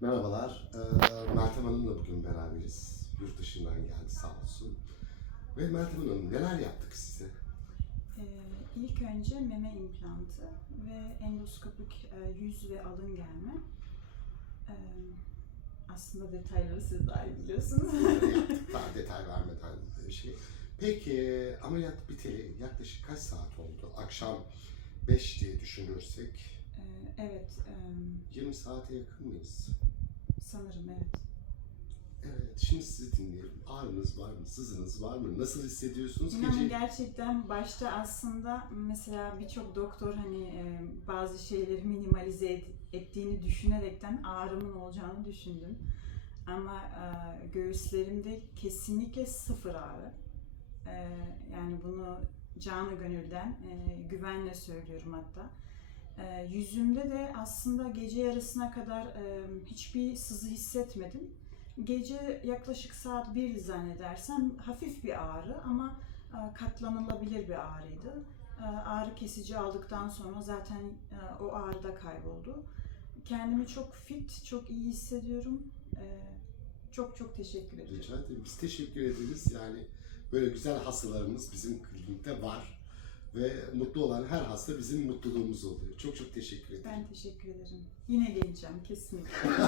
Merhabalar. Ee, Meltem Hanım'la bugün beraberiz. Yurt dışından geldi sağ olsun. Ve Meltem Hanım neler yaptık size? Ee, ilk önce meme implantı ve endoskopik e, yüz ve alın gelme. Ee, aslında detayları siz daha iyi biliyorsunuz. Yaptık? Daha detay vermeden bir şey. Peki ameliyat biteli yaklaşık kaç saat oldu? Akşam 5 diye düşünürsek Ee, evet, e, 20 saate yakın mıyız? Sanırım evet. Evet, şimdi sizi dinleyelim. Ağrınız var mı? Sızınız var mı? Nasıl hissediyorsunuz? İnanın Gece... gerçekten başta aslında mesela birçok doktor hani e, bazı şeyleri minimalize et- ettiğini düşünerekten ağrımın olacağını düşündüm. Ama e, göğüslerimde kesinlikle sıfır ağrı. E, yani bunu canı gönülden güvenle söylüyorum hatta. E, yüzümde de aslında gece yarısına kadar e, hiçbir sızı hissetmedim. Gece yaklaşık saat 1 zannedersem hafif bir ağrı ama e, katlanılabilir bir ağrıydı. E, Ağrı kesici aldıktan sonra zaten e, o ağrı da kayboldu. Kendimi çok fit, çok iyi hissediyorum. E, Çok çok teşekkür ederim. Rica ederim. Biz teşekkür ederiz. Yani böyle güzel hastalarımız bizim klinikte var. Ve mutlu olan her hasta bizim mutluluğumuz oluyor. Çok çok teşekkür ederim. Ben teşekkür ederim. Yine geleceğim kesinlikle.